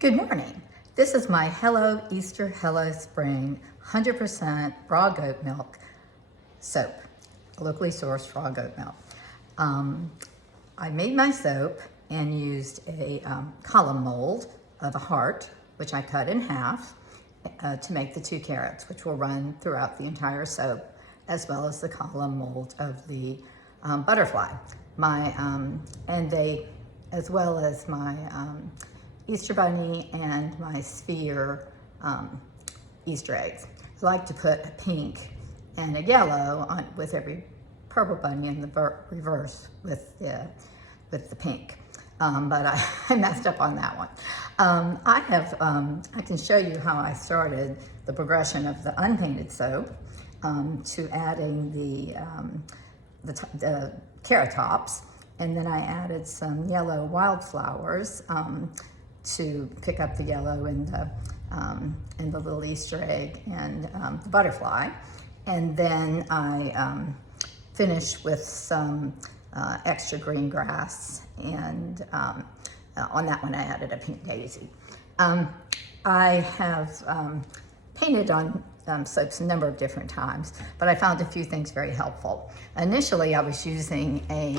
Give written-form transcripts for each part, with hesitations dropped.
Good morning. This is my Hello Easter, Hello Spring 100% raw goat milk soap, locally sourced raw goat milk. I made my soap and used a column mold of a heart, which I cut in half to make the 2 carrots, which will run throughout the entire soap, as well as the column mold of the butterfly. As well as my Easter bunny and my sphere Easter eggs. I like to put a pink and a yellow on with every purple bunny in the reverse with the pink. But I messed up on that one. I can show you how I started the progression of the unpainted soap to adding the carrot tops, and then I added some yellow wildflowers to pick up the yellow in the little Easter egg and the butterfly. And then I finished with some extra green grass, and on that one I added a pink daisy. I have painted on soaps a number of different times, but I found a few things very helpful. Initially, I was using a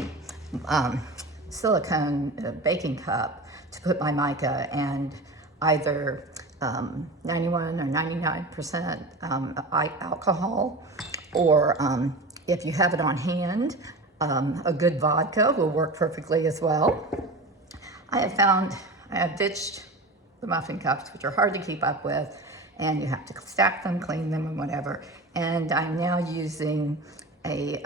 silicone baking cup to put my mica and either 91 or 99% alcohol, or if you have it on hand, a good vodka will work perfectly as well. I have ditched the muffin cups, which are hard to keep up with, and you have to stack them, clean them, and whatever. And I'm now using a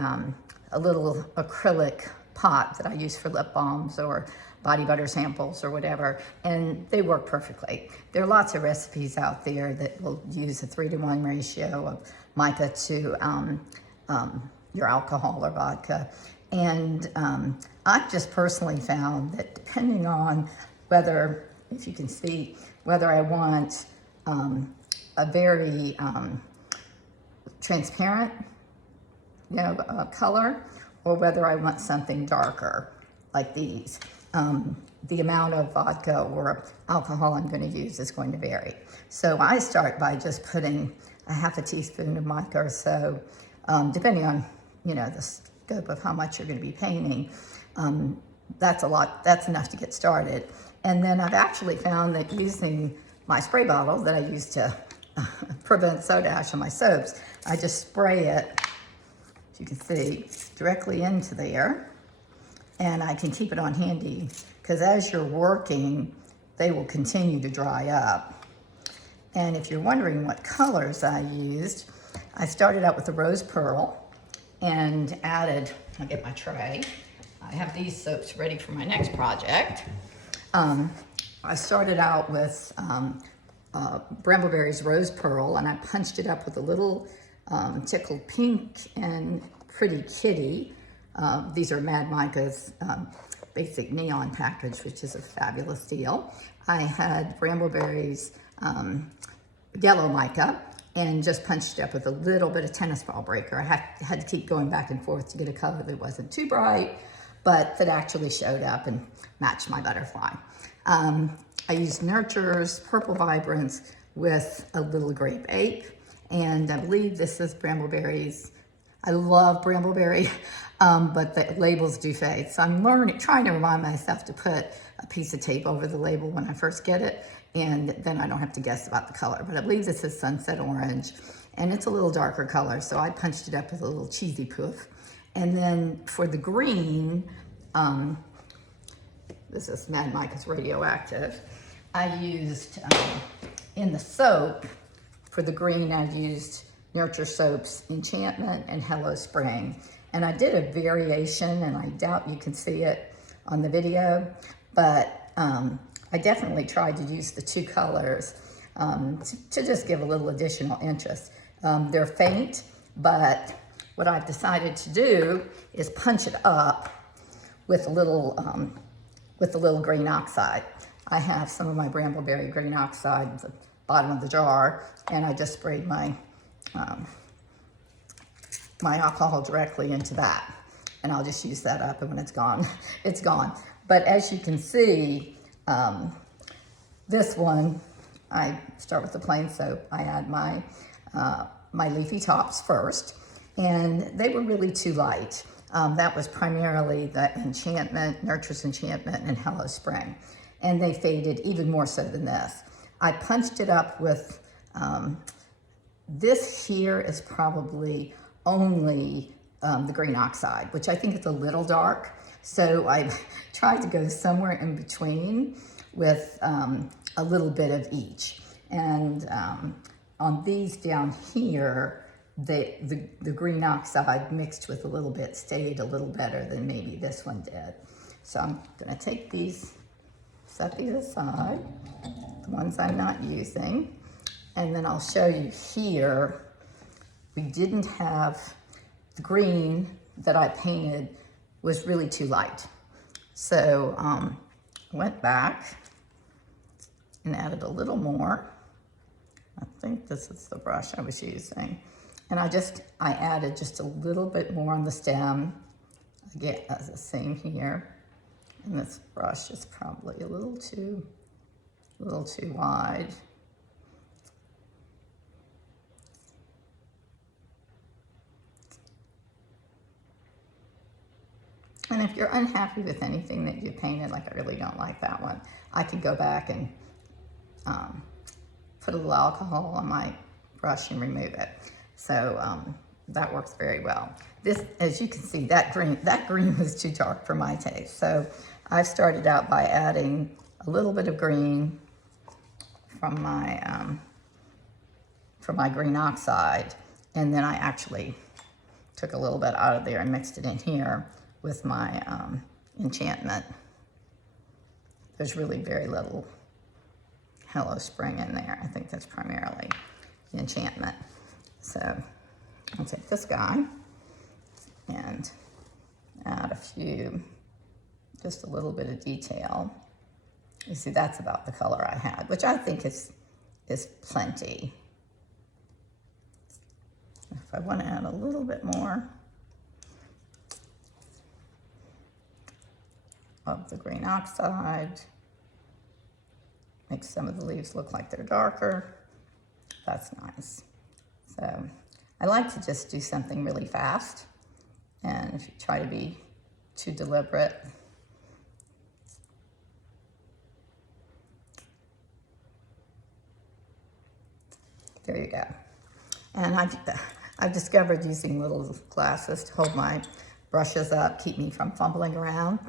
little acrylic pot that I use for lip balms or body butter samples or whatever, and they work perfectly. There are lots of recipes out there that will use a 3-to-1 ratio of mica to your alcohol or vodka. And I've just personally found that depending on whether, if you can see, whether I want a very transparent color, or whether I want something darker like these, the amount of vodka or alcohol I'm going to use is going to vary. So I start by just putting a half a teaspoon of mica or so, depending on the scope of how much you're going to be painting. That's a lot. That's enough to get started. And then I've actually found that using my spray bottle that I use to prevent soda ash on my soaps, I just spray it, as you can see, directly into there. And I can keep it on handy because as you're working, they will continue to dry up. And if you're wondering what colors I used, I started out with the rose pearl and added, I'll get my tray. I have these soaps ready for my next project. I started out with Brambleberry's rose pearl, and I punched it up with a little tickled pink and pretty kitty. These are Mad Mica's basic neon package, which is a fabulous deal. I had Brambleberry's yellow mica and just punched it up with a little bit of tennis ball breaker. I had to keep going back and forth to get a color that wasn't too bright, but that actually showed up and matched my butterfly. I used Nurture's Purple Vibrance with a little grape ape, and I believe this is Brambleberry's. I love Brambleberry, but the labels do fade. So I'm trying to remind myself to put a piece of tape over the label when I first get it, and then I don't have to guess about the color. But I believe this is Sunset Orange, and it's a little darker color, so I punched it up with a little cheesy poof. And then for the green, this is Mad Mica's Radioactive. I used, in the soap, for the green, I've used Nurture Soaps Enchantment and Hello Spring. And I did a variation, and I doubt you can see it on the video, but I definitely tried to use the 2 colors to just give a little additional interest. They're faint, but what I've decided to do is punch it up with a little green oxide. I have some of my Brambleberry green oxide at the bottom of the jar, and I just sprayed my my alcohol directly into that, and I'll just use that up, and when it's gone, it's gone. But as you can see, This one, I start with the plain soap. I add my, my leafy tops first, and they were really too light. That was primarily the Enchantment, Nurture's Enchantment, and Hello Spring. And they faded even more so than this. I punched it up with, this here is probably only the green oxide, which I think is a little dark. So I tried to go somewhere in between with a little bit of each. And on these down here, the green oxide mixed with a little bit stayed a little better than maybe this one did. So I'm gonna take these, set these aside, the ones I'm not using, and then I'll show you here, we didn't have, the green that I painted was really too light. So went back and added a little more. I think this is the brush I was using. And I added just a little bit more on the stem. Again, the same here. And this brush is probably a little too wide. And if you're unhappy with anything that you painted, like I really don't like that one, I could go back and put a little alcohol on my brush and remove it. So that works very well. This, as you can see, that green was too dark for my taste. So I started out by adding a little bit of green from my green oxide, and then I actually took a little bit out of there and mixed it in here with my Enchantment. There's really very little Hello Spring in there. I think that's primarily the Enchantment. So I'll take this guy and add a few, just a little bit of detail. You see, that's about the color I had, which I think is plenty. If I want to add a little bit more of the green oxide, make some of the leaves look like they're darker, that's nice. So I like to just do something really fast, and if you try to be too deliberate, there you go. And I've discovered using little glasses to hold my brushes up, keep me from fumbling around,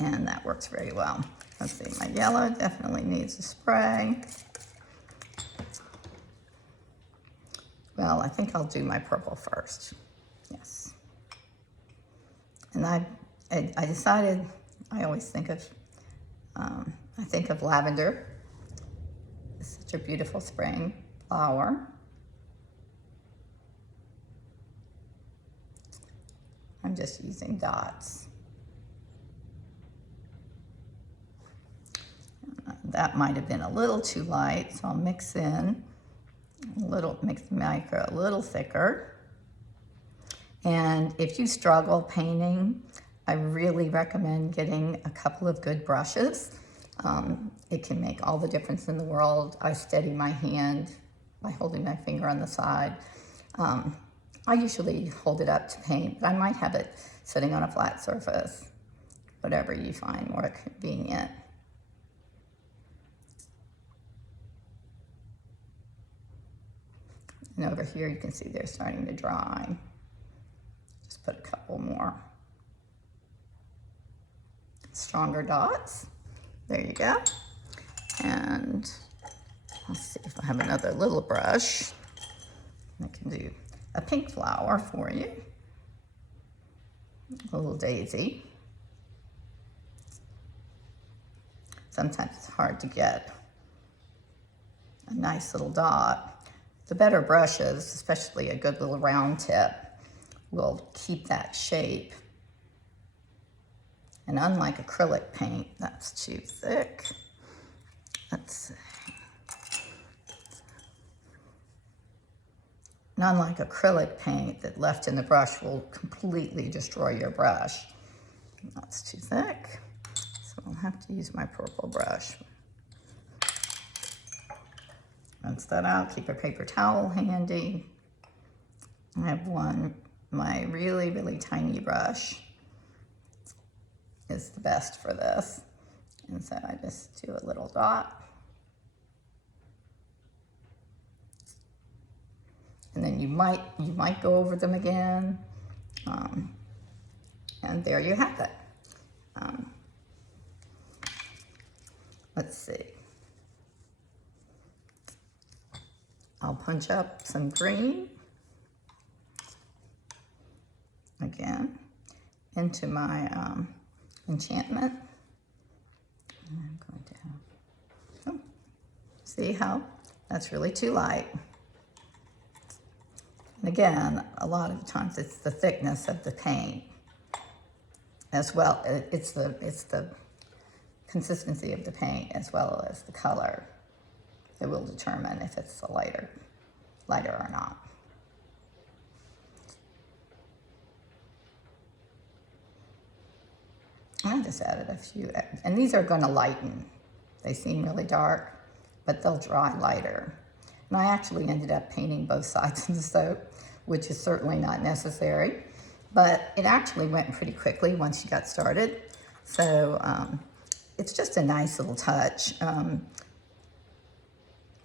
and that works very well. Let's see, my yellow definitely needs a spray. Well, I think I'll do my purple first. Yes. And I decided, I always think of, lavender. It's such a beautiful spring flower. I'm just using dots. That might have been a little too light, so I'll mix in make the mica a little thicker. And if you struggle painting, I really recommend getting a couple of good brushes. It can make all the difference in the world. I steady my hand by holding my finger on the side. I usually hold it up to paint, but I might have it sitting on a flat surface, whatever you find more convenient. And over here, you can see they're starting to dry. Just put a couple more stronger dots. There you go. And let's see if I have another little brush. I can do a pink flower for you. A little daisy. Sometimes it's hard to get a nice little dot. The better brushes, especially a good little round tip, will keep that shape. And unlike acrylic paint, that's too thick. Let's see. And unlike acrylic paint that left in the brush will completely destroy your brush. That's too thick. So I'll have to use my purple brush. rinse that out, keep a paper towel handy. I have my really, really tiny brush is the best for this. And so I just do a little dot. And then you might go over them again. And there you have it. Let's see. I'll punch up some green again into my enchantment. And I'm going to have, see how that's really too light. And again, a lot of times it's the thickness of the paint as well. It's the consistency of the paint as well as the color that will determine if it's a lighter or not. I just added a few, and these are going to lighten. They seem really dark, but they'll dry lighter. And I actually ended up painting both sides of the soap, which is certainly not necessary, but it actually went pretty quickly once you got started. So it's just a nice little touch.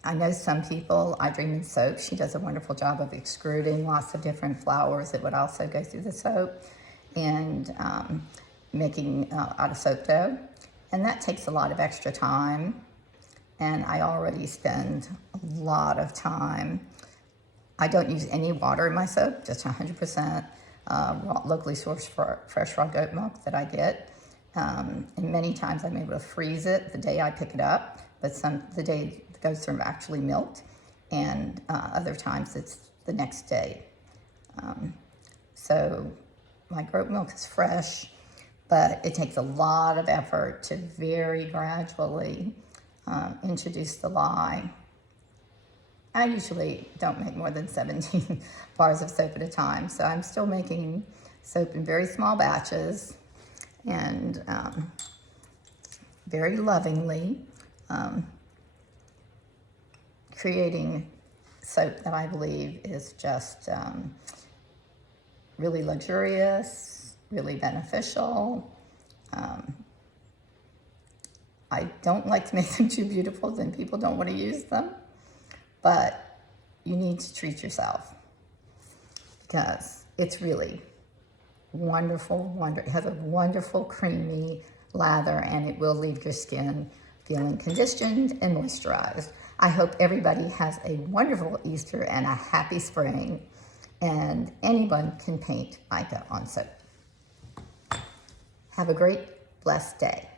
I know some people, I Dream in Soap, she does a wonderful job of extruding lots of different flowers that would also go through the soap and making out of soap dough. And that takes a lot of extra time. And I already spend a lot of time. I don't use any water in my soap, just 100% locally sourced fresh raw goat milk that I get. And many times I'm able to freeze it the day I pick it up, but the day the goats are actually milked, and other times it's the next day. So my goat milk is fresh, but it takes a lot of effort to very gradually introduce the lye. I usually don't make more than 17 bars of soap at a time, so I'm still making soap in very small batches and very lovingly creating soap that I believe is just really luxurious, really beneficial. I don't like to make them too beautiful, then people don't want to use them. But you need to treat yourself because it's really wonderful. It has a wonderful creamy lather, and it will leave your skin feeling conditioned and moisturized. I hope everybody has a wonderful Easter and a happy spring, and anyone can paint mica on soap. Have a great, blessed day.